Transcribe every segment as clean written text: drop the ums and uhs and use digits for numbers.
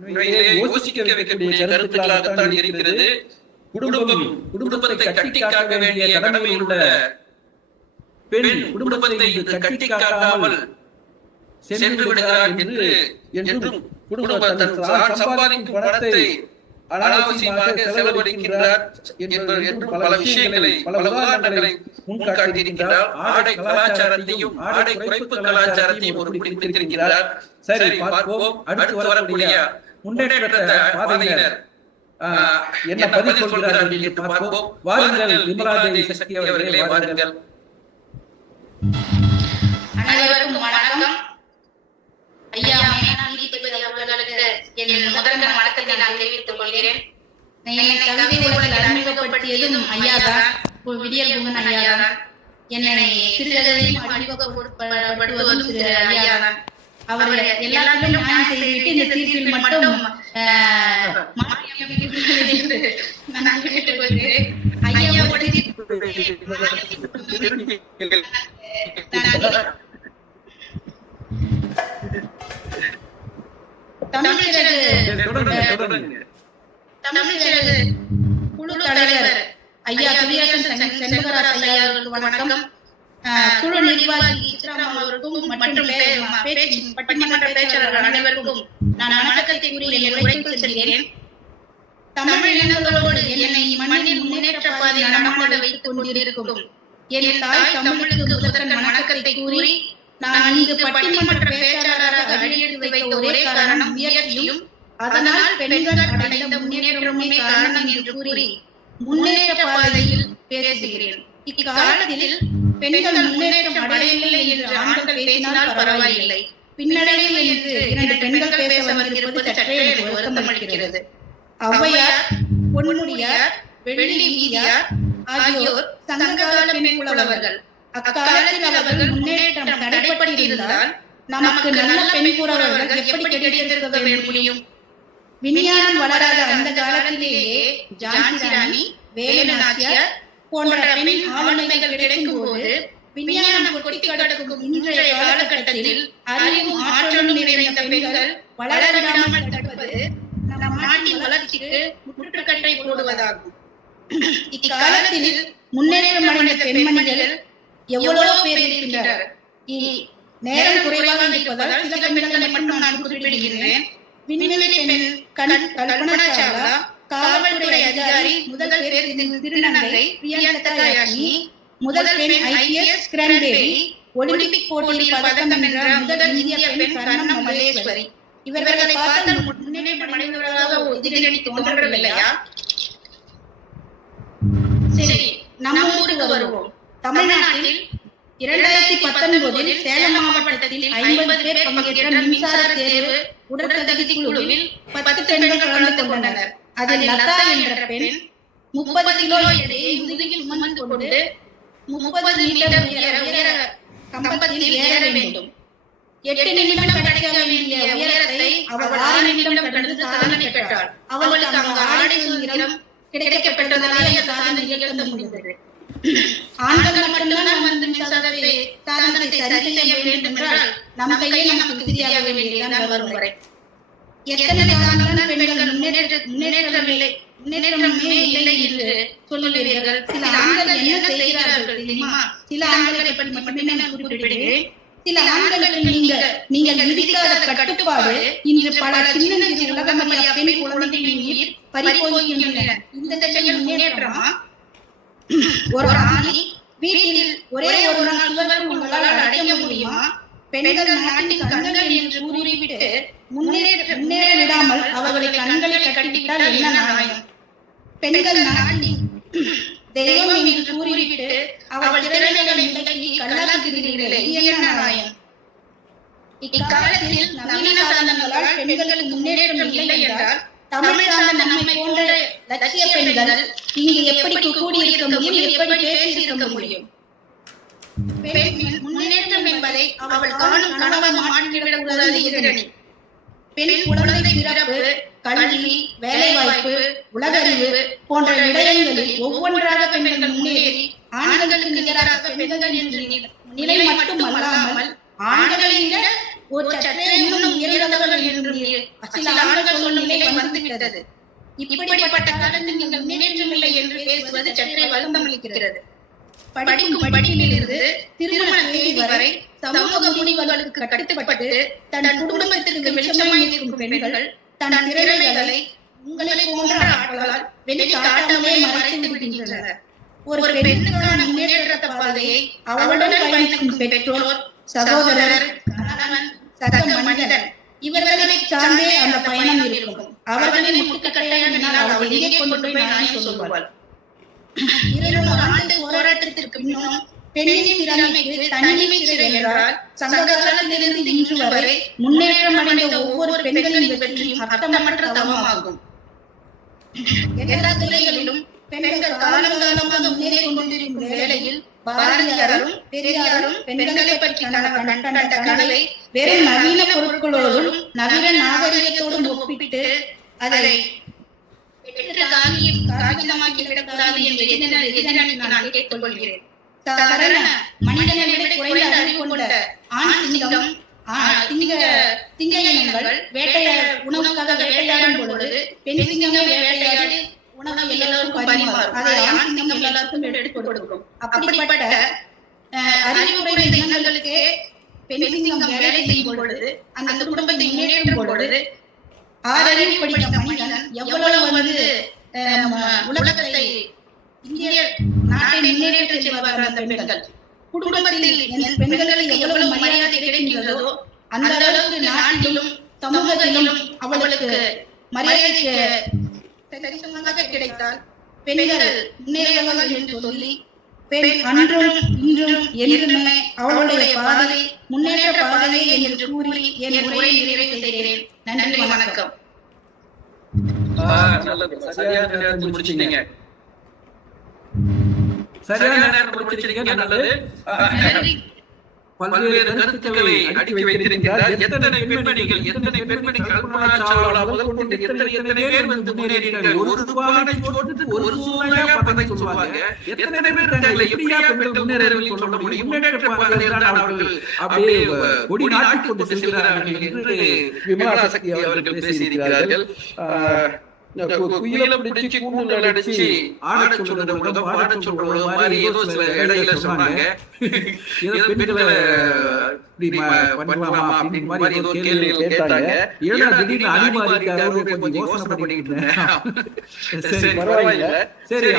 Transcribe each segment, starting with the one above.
யோசிக்க வைக்கக்கூடிய கருத்துக்களாகத்தான் இருக்கிறது. குடும்பத்தை கட்டி காக்க வேண்டிய கடமையில் உள்ள பெண் குடும்பத்தை கட்டி காக்காமல் சென்று விடுகிறார் என்றும் குடும்பம் சம்பாதிக்கும் பணத்தை அனாவசியமாக செலவழிக்கின்றார் என்றும் பல விஷயங்களை பல உதாரணங்களை முன்காட்டியிருக்கிறார். ஆடை கலாச்சாரத்தையும் ஆடை குறைப்பு கலாச்சாரத்தையும் ஒரு பிடித்திருக்கிறார். சரி, பார்ப்போம் அடுத்து வரக்கூடிய முன்னேற்ற பாதையினர் என்ன பதில் சொல்கிறார்கள் என்று பார்ப்போம். வாருங்கள் விமலாதேவி சக்தி அவர்களே, வாருங்கள். அனைவருக்கும் வணக்கம். ஐயா நீதிபதி அவர்களுக்கு என் முதற்க வணக்கத்தை நான் தெரிவித்துக் கொள்கிறேன். என்னை கவிதை உலகில் அறிமுகப்படுத்தியதும் ஐயாதான், விடியல் குங்கன் ஐயாதான். என்னை சிறுகதையும் அறிமுகப்படுத்துவதும் ஐயாதான். அவர் எல்லாத்தையும் நியாயம் செய்துவிட்டு இந்த தீர்ப்பில் மட்டும் நான் கேட்டுக்கொள்கிறேன். ஐயாவோட தமிழ்ச்சிறகு குழு தலைவர் ஐயா துரியாசன் செண்பகராஜ் ஐயா அவர்களுக்கு வணக்கம். குழு நிர்வாகி சித்ராம் அவர்களுக்கும் மற்றும் பட்டிமன்ற பேச்சாளர்கள் அனைவருக்கும் நான் வணக்கத்தை கூறி என் உரைக்குள் செல்கிறேன். தமிழ் இனங்களோடு என்னை மண்ணில் முன்னேற்ற பாதை நடமாட வைத்துக் கொண்டிருக்கும் என் தாய் தமிழுக்கு முதற்கண் வணக்கத்தை கூறி நான் இங்கு பட்டிமன்ற பேச்சாளராக அடியெடுத்து வைத்த ஒரே காரணம் முயற்சியும் அதனால் பெண்கள் அடைந்த முன்னேற்றமே காரணம் என்று கூறி முன்னேற்ற பாதையில் பேசுகிறேன். இக்காலத்தில் பெண்கள் முன்னேற்றம் அடையவில்லை என்று ஆண்கள் பேசினால் பரவாயில்லை, பின்னடைவு என்று 2 பெண்கள் பேச வந்திருப்பது சற்றே வருத்தம் அளிக்கிறது. ஔவையார், பொன்முடியார், வெள்ளி மீதியார் ஆகியோர் சங்ககால பெண் புலவர்கள். அக்காலத்தில் அவர்கள் முன்னேற்றம் தடைப்பட்டிருந்தால் நமக்கு நல்ல பெண் புலவர்கள் எப்படி கிடைத்திருக்க முடியும்? விஞ்ஞானம் வளராத அந்த காலத்திலேயே ஜான்சி ராணி, வேலு நாச்சியார் போன்ற பெண் ஆளுமைகள் கிடைக்கும் போது விஞ்ஞானம் கொட்டி கிடக்கும் இன்றைய காலகட்டத்தில் அறிவும் ஆற்றலும் நிறைந்த பெண்கள் வளரவிடாமல் தடுப்பது நம் நாட்டின் வளர்ச்சிக்கு முற்றுக்கட்டை போடுவதாகும். இக்காலத்தில் முன்னேற்றம் அடைந்த பெண்மணிகள் எவ்வளவு பேர் இருக்கின்றனர். நேரம் குறைவாக இருப்பதால் சில பெண்களை மட்டும் நான் குறிப்பிடுகிறேன். விண்வெளி பெண் கல்பனா சாவ்லா, காவல்துறை அதிகாரி முதல் பேர் திருநங்கை பிரியங்கா யாஷினி, முதல் பெண் IPS கிரண்பேடி, ஒலிம்பிக் போட்டியில் பதக்கம் வென்ற முதல் இந்திய பெண் கர்ணம் மல்லேஸ்வரி. இவர்களை பார்த்தால் முன்னேற்றம் அடைந்தவர்களாக எதிரணி தோன்றவில்லையா? சரி, நம்ம ஊருக்கு வருவோம். தமிழ்நாட்டில் 2019 சேலம் மாவட்டத்தில் 50 பேர் பங்கேற்ற மின்சார தேர்வு உடற்தகுதி குழுவில் 10 பெண்கள் கலந்து கொண்டனர். அதில் லதா என்ற பெண் 30 கிலோ எடையை முதுகில் சுமந்து கொண்டு 30 மீட்டர் உயர கம்பத்தில் ஏற வேண்டும். 8 நிமிடம் கடக்க வேண்டிய உயரத்தை அவள் 6 நிமிடம் கடந்து சாதனை பெற்றாள். அவளுக்கு அங்கு ஆடை சுதந்திரம் கிடைக்கப்பட்டதாலே சாதனை நிகழ்த்த முடிந்தது. ஆண்கள் மட்டும்தான் வந்து சாதனத்தை சரி செய்ய வேண்டும் என்றால் நம்ம கையை நமக்கு விதியாக வேண்டியதுதான் வரும் வரை. எத்தனை காலம்தான் பெண்கள் முன்னேற்றமே இல்லை என்று சொல்லுவீர்கள். சில ஆண்கள் என்ன செய்கிறார்கள் தெரியுமா? சில ஆண்களை பற்றி மட்டுமே நான் குறிப்பிடுகிறேன். சில ஆண்களுக்கு நீங்கள் விதிக்காத கட்டுப்பாடு இன்று பல சின்ன சிறு உலகமறியா பெண் குழந்தைகளின் உயிர் பறிபோகின்றன. இந்த செயல் முன்னேற்றமா? ஒரு ஆணை வீட்டில் ஒரே ஒரு நாள் சுதந்திரம் உங்களால் அடைய முடியுமா? பெண்கள் நாட்டின் கண்கள் என்று கூறிவிட்டு முன்னேற விடாமல் அவர்களை கண்களை கட்டிவிட்டால் என்ன நியாயம்? பெண்கள் நாட்டின் தெய்வம் என்று கூறிவிட்டு அவள் திறமைகளை விலக்கி கல்லாக்குகிறீர்களே, என்ன நியாயம்? இக்காலத்தில் நவீன சாதனங்களால் பெண்களுக்கு முன்னேற்றம் இல்லை என்றால் தமிழ் சார்ந்த நம்மை போன்ற லட்சிய பெண்கள் இங்கு எப்படி கூடியிருக்க முடியும்? எப்படி பேசியிருக்க முடியும்? முன்னேற்றம் என்பதை அவள் காணும் கனவை மாற்றிவிடக் கூடாது எதிரணி. பெண் குழந்தை பிறப்பு, கல்வி, வேலை வாய்ப்பு, உலகறிவு போன்ற விடயங்களில் ஒவ்வொன்றாக பெண்கள் முன்னேறி ஆண்களுக்கு நிகராக பெண்கள் என்ற நிலை மட்டும் அல்லாமல் ஆண்களை விட ஒரு சற்றே இன்னும் உயர்ந்தவர்கள் என்று சில ஆண்கள் சொல்லும் நிலை வந்துவிட்டது. இப்படிப்பட்ட காலத்தில் நீங்கள் முன்னேற்றமில்லை என்று பேசுவது சற்றே வருத்தம் அளிக்கிறது. படிக்கும் படிப்பிலிருந்து திருமண தேதி வரை சமூக முடிவுகளுக்கு கட்டுப்பட்டு தன் குடும்பத்திற்கு வெளிச்சமாய் நிற்கும் பெண்கள் தன் திறமைகளை உங்களை போன்ற ஆட்களால் வெளி காட்டாமலே மறைத்து விடுகின்றனர். ஒரு பெண்ணுக்கான முன்னேற்ற பாதையை அவளுடன் பயணிக்கும் பெற்றோர், சகோதரர், கணவன், சக மனிதன் இவர்களை சார்ந்தே அந்த பயணம் இருக்கும். அவர்களின் முட்டுக்கட்டையால் அவள் எங்கே கொண்டு போய் நானே சொல்லுவாள். 2 ஆண்டு போராட்டத்திற்கு பின்னும் பெண்ணின் திறமைக்கு தனிமை சிறை என்றால் சங்ககாலத்திலிருந்து இன்று வரை முன்னேற்றம் அடைந்த ஒவ்வொரு பெண்களின் வெற்றியும் அர்த்தமற்ற தவமாகும். எல்லா துறைகளிலும் பெண்கள் காலங்காலமாக முன்னேறி கொண்டிருக்கும் வேளையில் பாரதியாரும் பெரியாரும் பெண்களை பற்றி கண்ட கனவை வேறு நவீன பொருட்களோடும் நவீன நாகரிகத்தோடும் ஒப்பிட்டு அதை காகிதமாக்கி விடக்கூடாது என்று எதிராக நான் கேட்டுக்கொள்கிறேன். சாதாரண மனிதனை விட குறைந்த அறிவு கொண்ட ஆண் சிங்கம் சிங்க இனங்கள் உணவுக்காக வேட்டையாடும் பொழுது பெண் சிங்கமே வேட்டையாடி உணவு எல்லாருக்கும் பரிமாறும். அதை ஆண் சிங்கம் எல்லாருக்கும் எடுத்து கொடுக்கும். அப்படிப்பட்ட அறிவுரை இனங்களுக்கு பெண் சிங்கம் வேலை செய்யும் பொழுது அந்த குடும்பத்தை முன்னேற்றும் பொழுது ஆறறிவு படித்த மனிதன் எவ்வளவு உலகத்தை இந்திய நாட்டை முன்னேற்ற செய்வார்கள். அந்த பெண்கள் குடும்பத்தில் பெண்களுக்கு எவ்வளவு மரியாதை கிடைக்கின்றதோ அந்த அளவுக்கு நாட்டிலும் சமூகத்திலும் அவளுக்கு மரியாதை சரிசமமாக கிடைத்தால் பெண்கள் முன்னேறுவார்கள் என்று சொல்லி பெண் அன்றும் இன்றும் என்றுமே அவளுடைய பாதை முன்னேற்ற பாதை என்று கூறி என் உரையை நிறைவு செய்கிறேன். நன்றி, வணக்கம். சரியான நேரத்தில் முடிச்சிட்டீங்க. சரியான நேரத்தில் முடிச்சிட்டீங்க. நல்லது. பல்வேறு கருத்துக்களை அடுக்கி வைத்திருக்கிறார். எத்தனை பெண்மணிகள் கல்பனா சாவ்லா முதல் கொண்டு எத்தனை பேர் வந்து முன்னேறினார்கள். ஒரு துபானை போட்டு ஒரு சூழ்நிலையா பதவி சொல்லுவாங்க. எத்தனை பேர் தங்களை எப்படியா பெண்கள் முன்னேறவில்லை சொல்ல முடியும். முன்னேற்ற பாதையில் தான் அவர்கள் அப்படியே கொடி நாட்டிக் கொண்டு செல்கிறார்கள் என்று விமலா சக்தி அவர்கள் பேசியிருக்கிறார்கள். குயில பிடிச்சு கூண்டுல அடிச்சு ஆட சொல்றது உலகம் பாட சொல்றது மாதிரி ஏதோ சில இடையில சொன்னாங்க. பெண்களை பண்ணலாமா அப்படின்னு மாதிரி ஏதோ கேள்விகள் கேட்டாங்க. ஏன்னா திடீர்னு அடிமாறிக்காக கொஞ்சம் யோசனை பண்ணிட்டு இருந்தேன். சரி, பரவாயில்ல. சரி,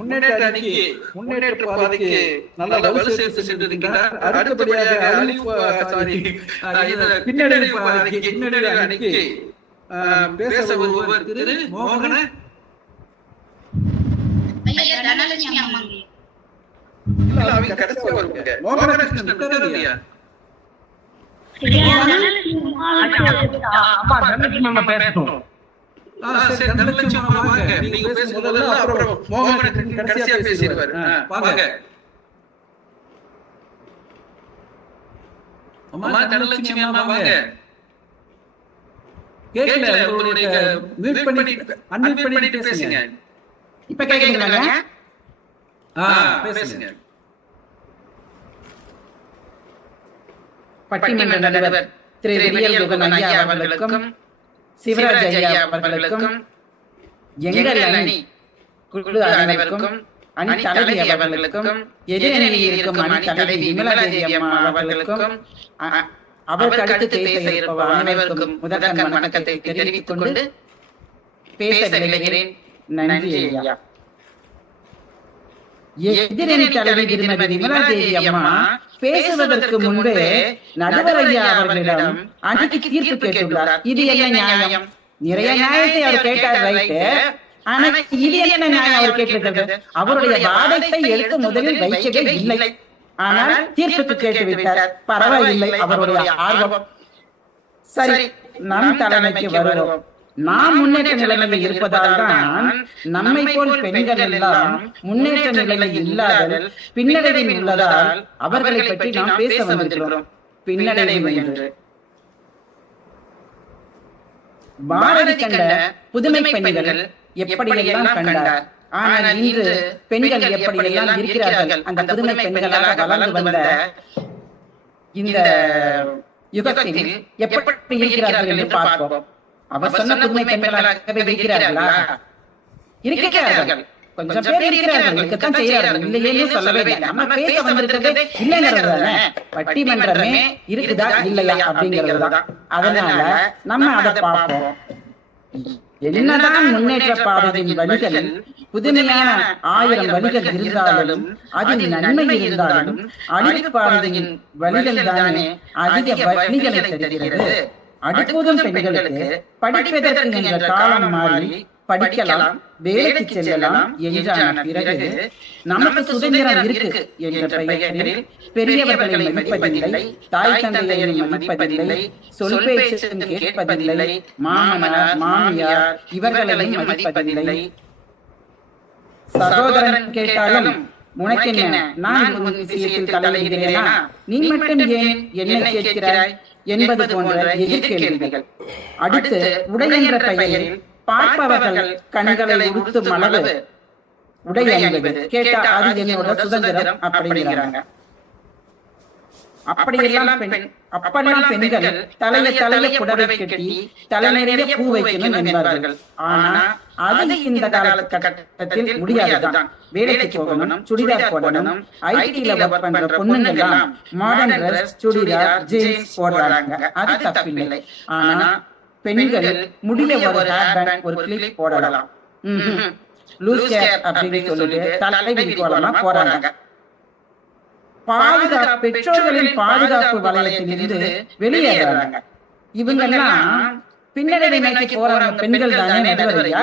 முன்னேற்ற பாதைக்கு நல்ல வலு சேர்த்து சென்றிருக்கிறார். அடுத்தபடியாக பின்னடைவு அணிக்கு பேச ஒருவர் திரு மோகன தனலட்சுமி அம்மாங்க. அவங்க கடைசியா வருவாங்க. மோகனகிருஷ்ணன் தெரியாதியா? சரி, தனலட்சுமி அம்மா வாங்க. நீங்க பேசும்போது அப்புறம் மோகனகிருஷ்ணன் கடைசியா பேசிடுவாரு. வாங்க அம்மா. தனலட்சுமி அம்மா வாங்க. கேக்கல, உங்களுடைய மியூட் பண்ணிட்டு பேசுங்க. இப்ப கேக்குதுங்களா? பேசுங்க. பட்டிமன்ற நடுவர் திரு ரியல் யுகன் ஐயா அவர்களுக்கும் சிவராஜ் ஐயா அவர்களுக்கும் எங்கள் அணி குழு அனைவருக்கும் அணி தலைவி அவர்களுக்கும் எதிரணியில் இருக்கும் அணி தலைவி விமலா தேவி அம்மா அவர்களுக்கும் அவருக்கு அடுத்து பேச இருப்பவர் அனைவருக்கும் முதற்கண் வணக்கத்தை தெரிவித்துக் கொண்டு பேச விளைகிறேன். நன்றி ஐயா. எதிரணி தலைவி திருமதி விமலா தேவி அம்மா பேசுவதற்கு முன்பே நடுவர் ஐயா அவர்களிடம் அன்றைக்கு தீர்ப்பு கேட்டுள்ளார். இது என்ன நியாயம்? நிறைய நியாயத்தை அவர் கேட்டார், ரைட்டு. ஆனா இது என்ன நியாயம் அவர் கேட்டிருக்கிறது? அவருடைய வாதத்தை எடுத்து முதலில் வைக்கவே இல்லை. ஆனால் தீர்ப்புக்கு கேட்டு விட்டார். பரவாயில்லை, அவருடைய ஆர்வம். சரி, நம் தலைமைக்கு வருவோம். நாம் முன்னேற்ற நிலைமையில் இருப்பதால் தான் நம்மை போல் பெண்கள் எல்லாம் முன்னேற்ற நிலையில் இல்லாத பின்னடைவில் உள்ளதால் அவர்களை பற்றி நாம் பேச வந்திருக்கிறோம். பின்னடைவு என்று பாரதி கண்ட புதுமை பெண்கள் எப்படியெல்லாம் கண்டார். ஆனால் இன்று பெண்கள் எப்படியெல்லாம் இருக்கிறார்கள். அந்த புதுமை பெண்களாக வளர்ந்து வந்த இந்த யுகத்தில் எப்படி இருக்கிறார்கள் என்று பார்ப்போம். அவர் சொன்ன புதுமை பெண்களாகவே இருக்கிறார்களா? இருக்கிறார்கள். கொஞ்சம் பேர் இருக்கிறார்கள், இருக்கத்தான் செய்யறார்கள், இல்லையே சொல்லவே இல்லை. நம்ம பேச வந்திருக்கிறதே இல்லைங்கிறதுதானே. பட்டிமன்றமே இருக்குதா இல்லையா அப்படிங்கிறதுதான். அதனால நம்ம அதை பார்ப்போம். என்னதான் முன்னேற்ற பாதையின் வழிகள் புதுமையான 1000 வழிகள் இருந்தாலும், அதில் நன்மை இருந்தாலும், அழிவு பாதையின் வழிகள் தானே அதிக வழிகளை தருகிறது. அடுப்பூதும் பெண்களுக்கு படிப்பதற்கு என்ற காலம் மாறி படிக்கலாம், வேலைக்கு செல்லலாம் என்றான பிறகு நமக்கு சுதந்திரம் இருக்கு என்ற பெயரில் பெரியவர்களை மதிப்பதில்லை, தாய் தந்தையை மதிப்பதில்லை, சொல் பேச்சும் கேட்பதில்லை, மாமனார் மாமியார் இவர்களையும் மதிப்பதில்லை. சகோதரன் கேட்டாலும் உனக்கென்ன, நான் உன் விஷயத்தில் தலையிடுகிறேனா, நீ மட்டும் ஏன் என்னை கேட்கிறாய் என்பது போன்ற எதிர்கேள்விகள். அடுத்து உடை என்ற பெயரில் பார்ப்பவர்கள் கண்களை உடுத்தும் அளவு உடை அணிவது கேட்டா அது என்னோட சுதந்திரம் அப்படிங்கிறாங்க. அப்படியெல்லாம் பெண்கள் தலைய புடவை கட்டி தலை நிறைய பூ வைக்கணும் என்பார்கள். ஆனா அது இந்த காலகட்டத்தில் முடியாதுதான். வேலைக்கு போகணும், சுடிதார் போடணும். ஐடில ஒர்க் பண்ற பொண்ணுங்கெல்லாம் மாடர்ன் டிரெஸ், சுடிதார், ஜீன்ஸ் போடுறாங்க. அது தப்பில்லை. ஆனா பெண்கள் முடிய ஒரு ஹேர் பேண்ட், ஒரு கிளிப் போடலாம், லூஸ் ஹேர் அப்படின்னு சொல்லிட்டு தலைவிரி கோலமா போறாங்க. பாதுகாப்பு, பெற்றோர்களின் பாதுகாப்பு வலயத்திலிருந்து வெளியேறாங்க. இவங்க எல்லாம் பின்னடைவை நோக்கி போறாங்க. பெண்கள் தானே நடுவரையா?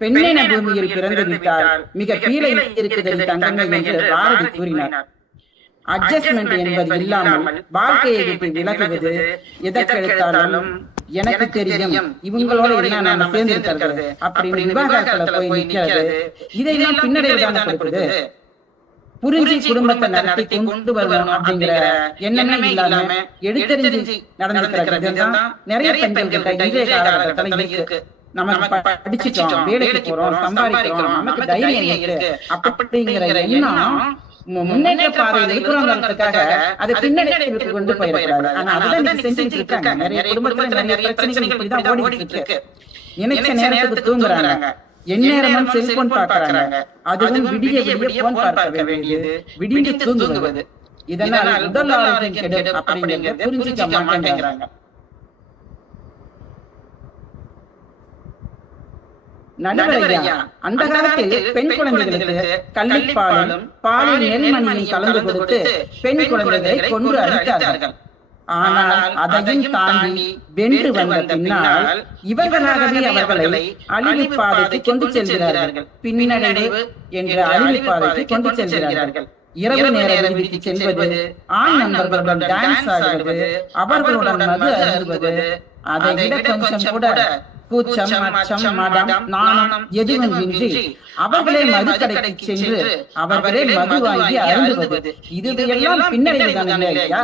பெண்ணின பூமியில் பிறந்து விட்டால் மிக கீழே இருக்குது தங்கங்கள் என்று பாரதி கூறினார். அட்ஜஸ்ட்மெண்ட் என்பது இல்லாமல் வாழ்க்கையை விட்டு விலகுவது எதற்கெடுத்தாலும் எனக்கு தெரியும், இவங்களோட என்ன நாம சேர்ந்திருக்கிறது அப்படின்னு விவாகரத்துல போய் நிற்கிறது. இதையெல்லாம் பின்னடைவு தானே கொடுக்குது. புரிஞ்சு குடும்பத்தை நடத்தி கொண்டு வரணும் அப்படிங்கிற எண்ணமே இல்லாம எடுத்தறிஞ்சு நடந்திருக்கிறது நிறைய பெண்கள் இன்றைய காலகட்டத்துல இருக்கு. நம்ம படிச்சுட்டோம், வேலைக்கு போறோம், சம்பாதிக்கிறோம், நமக்கு தைரியம் இருக்கு அப்படிங்கிற எண்ணம் முன்னேற்ற பாதையில் இருக்கிறவங்களுக்காக அது பின்னடைவுக்கு கொண்டு போயிடக்கூடாது. ஆனா அதுதான் நீங்க செஞ்சுட்டு இருக்காங்க. நிறைய குடும்பத்துல நிறைய பிரச்சனைகள் இப்படிதான் ஓடிட்டு இருக்கு. நினைச்ச நேரத்துக்கு தூங்குறாங்க, எந்நேரமும் செல்போன் பார்க்கறாங்க. அதுவும் விடிய விடிய போன் பார்க்க வேண்டியது, விடிந்து தூங்குவது. இதனால் உடல் ஆரோக்கியம் கெடும் அப்படிங்கிறத புரிஞ்சுக்க மாட்டேங்கிறாங்க. நடுவரையா, அந்த காலத்தில் பெண் குழந்தைகளுக்கு கள்ளிப்பாலும் பாலில் நெல்மணியும் கலந்து கொடுத்து பெண் குழந்தைகளை கொன்று அழித்தார்கள். ஆனால் அதையும் தாண்டி வென்று வந்த பின்னால் இவர்களாகவே அவர்களை அழிவு பாதைக்கு கொண்டு செல்கிறார்கள். பின்னடைவு என்ற அழிவு பாதைக்கு கொண்டு செல்கிறார்கள். இரவு நேர விடுதிக்கு செல்வது, ஆண் நண்பர்களுடன் டான்ஸ் ஆடுவது, அவர்களுடன் மது அருந்துவது, அதை விட கொஞ்சம் கூட கூச்சம், அச்சம், மடம், நாணம் எதுவும் இன்றி அவர்களே மதுக்கடைக்கு சென்று அவர்களே மது வாங்கி அருந்துவது. இதுவெல்லாம் பின்னடைவு தானே இல்லையா?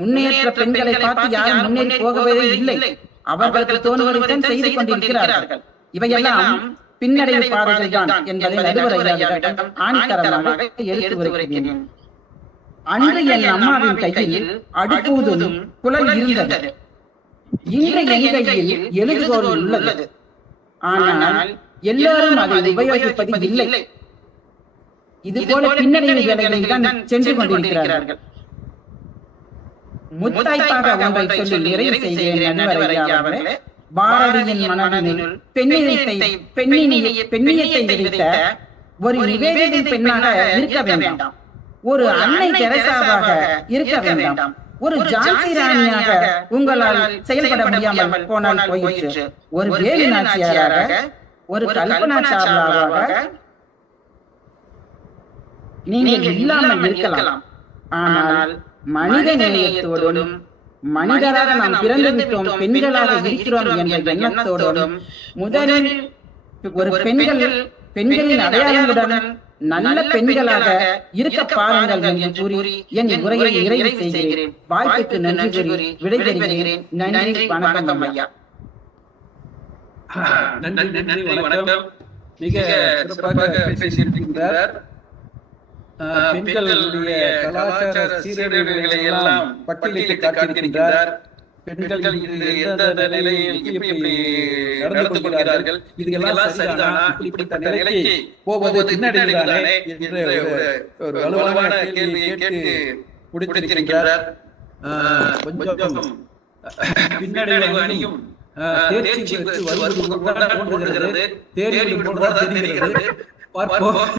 முன்னேற்ற பெண்களை பார்த்து யாரும் முன்னேறி போகவே இல்லை. அவர்களுக்கு தோணுவதைத்தான் செய்து கொண்டிருக்கிறார்கள். இவையெல்லாம் பின்னடைவு பாதைகள் தான் என்பதை நடுவரையாளர்களிடம் ஆணித்தரமாக எடுத்து வருகிறேன். அன்று என் அம்மாவின் கையில் அடுப்பூதும் குழல் இருந்தது. இன்று என் கையில் எழுதுகோல் உள்ளது. ஆனால் எல்லாரும் அதை உபயோகிப்பது இல்லை. இது போல பின்னடைவு வேலைகளில் தான் சென்று கொண்டிருக்கிறார்கள். முத்தாய்ப்பாக ஒன்றை சொல்லி நிறைவு செய்கிறேன் நடுவரையாளர்களே. பாரதியின் மனதில் பெண்ணியத்தை விரித்த ஒரு நிவேதித பெண்ணாக இருக்க வேண்டாம், ஒரு அன்னை தெரசாவாக இருக்க வேண்டாம், ஒரு ஜான்சி ராணியாக உங்களால் செயல்பட முடியாமல் போனால் போயிற்று. ஒரு வேலு நாச்சியாராக, ஒரு கல்பனா சாவ்லாவாக நீங்கள் இல்லாமல் இருக்கலாம். ஆனால் மனித நேயத்தோடும் மனிதராக நாம் பிறந்து விட்டோம், பெண்களாக இருக்கிறோம் என்ற எண்ணத்தோடும் முதலில் ஒரு பெண்களின் அடையாளங்களுடன் நல்ல பெண்களாக இருக்க பாருங்கள் என்று கூறி என் உரையை நிறைவு செய்கிறேன். வாய்ப்புக்கு நன்றி கூறி விடைபெறுகிறேன். நன்றி, வணக்கம் ஐயா. நன்றி, வணக்கம். மிக சிறப்பாக பேசியிருக்கின்றார். பெண்களுடைய கலாச்சார சீரழிவுகளை எல்லாம் பட்டியலிட்டு காட்டியிருக்கின்றார். பெண்கள் இன்று எந்த நிலையில் எப்படி நடந்து கொள்கிறார்கள், இதுக்கெல்லாம் சரிதானா, இப்படிப்பட்ட நிலைக்கு போவது பின்னடைவுதானே என்ற ஒரு வலுவான கேள்வியை கேட்டு முடித்திருக்கின்றார். கொஞ்சம் பின்னடைவு அணியும் தேர்ச்சி பெற்று வருவது போன்றுதான் தோன்றுகிறது, தேர்தலில் போன்றுதான் தெரிகிறது. பார்ப்போம்.